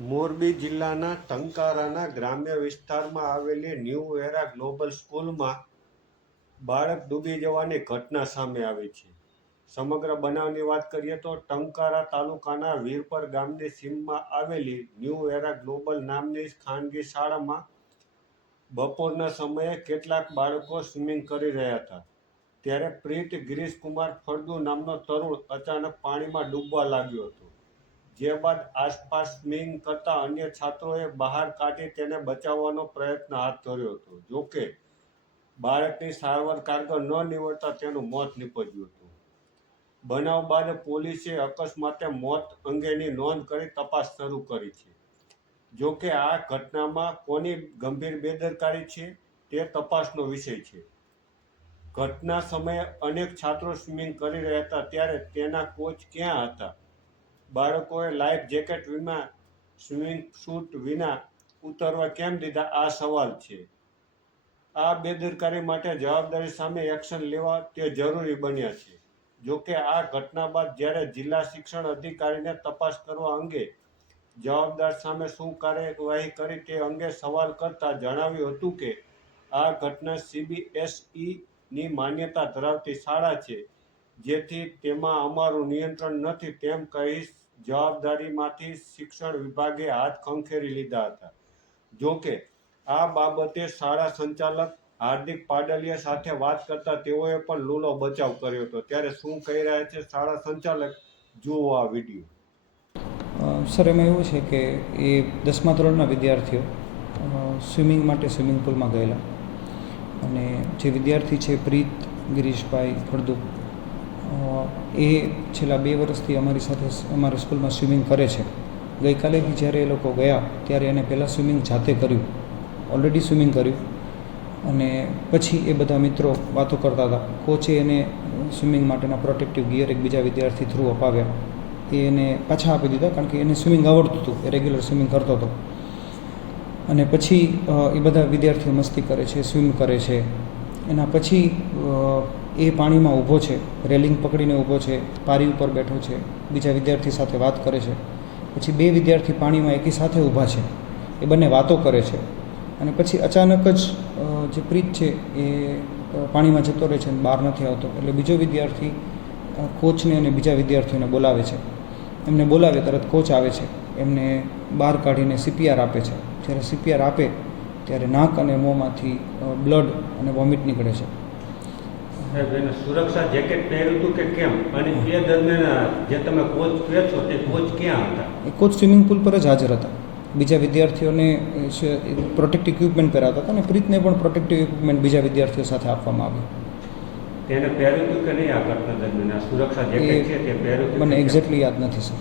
મોરબી જિલ્લાના ટંકારાના ગ્રામ્ય વિસ્તારમાં આવેલી ન્યૂ એરા ગ્લોબલ સ્કૂલમાં બાળક ડૂબી જવાની ઘટના સામે આવી છે. સમગ્ર બનાવની વાત કરીએ તો ટંકારા તાલુકાના વીરપર ગામની સીમમાં આવેલી ન્યૂ એરા ગ્લોબલ નામની ખાનગી શાળામાં બપોરના સમયે કેટલાક બાળકો સ્વિમિંગ કરી રહ્યા હતા. ત્યારે પ્રીત ગિરીશકુમાર ફળદુ નામનો તરુણ અચાનક પાણીમાં ડૂબવા લાગ્યો હતો. જે બાદ આસપાસ સ્વિમિંગ કરતા અન્ય છાત્રોએ બહાર કાઢી તેને બચાવવાનો પ્રયત્ન હાથ ધર્યો હતો. જોકે બાળકની સારવાર કારગર ન નીવડતા તેનું મોત નીપજ્યું હતું. બનાવ બાદ પોલીસે અકસ્માતે મોત અંગેની નોંધ કરી તપાસ શરૂ કરી છે. જોકે આ ઘટનામાં કોની ગંભીર બેદરકારી છે તે તપાસનો વિષય છે. ઘટના સમયે અનેક છાત્રો સ્વિમિંગ કરી રહ્યા હતા ત્યારે તેના કોચ ક્યાં હતા? બાળકોએ લાઈફ જેકેટ વિના સ્વિમિંગ સૂટ વિના ઉતરવા કેમ દીધા? આ સવાલ છે. આ બેદરકારી માટે જવાબદારી સામે એક્શન લેવા તે જરૂરી બન્યા છે. જોકે આ ઘટના બાદ જ્યારે જિલ્લા શિક્ષણ અધિકારીને તપાસ કરવા અંગે જવાબદાર સામે શું કાર્યવાહી કરી તે અંગે સવાલ કરતા જણાવ્યું હતું કે આ ઘટના CBSEની માન્યતા ધરાવતી શાળા છે, જેથી તેમાં અમારું નિયંત્રણ નથી તેમ કહી જવાબદારીમાંથી શિક્ષણ વિભાગે હાથ ખંખેરી લીધા હતા. જોકે આ બાબતે શાળા સંચાલક હાર્દિક પાડલિયા સાથે વાત કરતા તેઓએ પણ લૂલો બચાવ કર્યો હતો. ત્યારે શું કહી રહ્યા છે શાળા સંચાલક, જુઓ આ વિડીયો. સર, એમાં એવું છે કે એ 10મા ધોરણના વિદ્યાર્થીઓ સ્વિમિંગ માટે સ્વિમિંગ પુલમાં ગયેલા અને જે વિદ્યાર્થી છે પ્રીત ગિરીશભાઈ ફળદુ, એ છેલ્લા 2 વર્ષથી અમારી સાથે અમારી સ્કૂલમાં સ્વિમિંગ કરે છે. ગઈકાલે બી જ્યારે એ લોકો ગયા ત્યારે એને પહેલાં સ્વિમિંગ જાતે કર્યું, ઓલરેડી સ્વિમિંગ કર્યું અને પછી એ બધા મિત્રો વાતો કરતા હતા. કોચે એને સ્વિમિંગ માટેના પ્રોટેક્ટિવ ગિયર એક બીજા વિદ્યાર્થી થ્રુ અપાવ્યા. એ એને પાછા આપી દીધા કારણ કે એને સ્વિમિંગ આવડતું હતું, એ રેગ્યુલર સ્વિમિંગ કરતો હતો. અને પછી એ બધા વિદ્યાર્થીઓ મસ્તી કરે છે, સ્વિમ કરે છે. એના પછી એ પાણીમાં ઊભો છે, રેલિંગ પકડીને ઊભો છે, પારી ઉપર બેઠો છે, બીજા વિદ્યાર્થી સાથે વાત કરે છે. પછી 2 વિદ્યાર્થી પાણીમાં એકી સાથે ઊભા છે, એ બંને વાતો કરે છે. અને પછી અચાનક જ જે પ્રીત છે એ પાણીમાં જતો રહે છે અને બહાર નથી આવતો. એટલે બીજો વિદ્યાર્થી કોચને અને બીજા વિદ્યાર્થીઓને બોલાવે છે. એમને બોલાવે તરત કોચ આવે છે, એમને બહાર કાઢીને CPR આપે છે. જ્યારે CPR આપે ત્યારે નાક અને મોંમાંથી બ્લડ અને વોમિટ નીકળે છે. સુરક્ષા જેકેટ પહેર્યું હતું કે કેમ? અને તે દરમિયાન જે તમે કોચ કહો છો તે કોચ ક્યાં હતા? એ કોચ સ્વિમિંગ પુલ પર જ હાજર હતા. બીજા વિદ્યાર્થીઓને પ્રોટેક્ટિવ ઇક્વિપમેન્ટ પહેરાવતા હતા અને પ્રીતને પણ પ્રોટેક્ટિવ ઇક્વિપમેન્ટ બીજા વિદ્યાર્થીઓ સાથે આપવામાં આવ્યું. તેને પહેર્યું હતું કે નહીં આ ઘટના દરમિયાન? સુરક્ષા જેકેટ છે તે પહેર્યું? મને એક્ઝેક્ટલી યાદ નથી સર.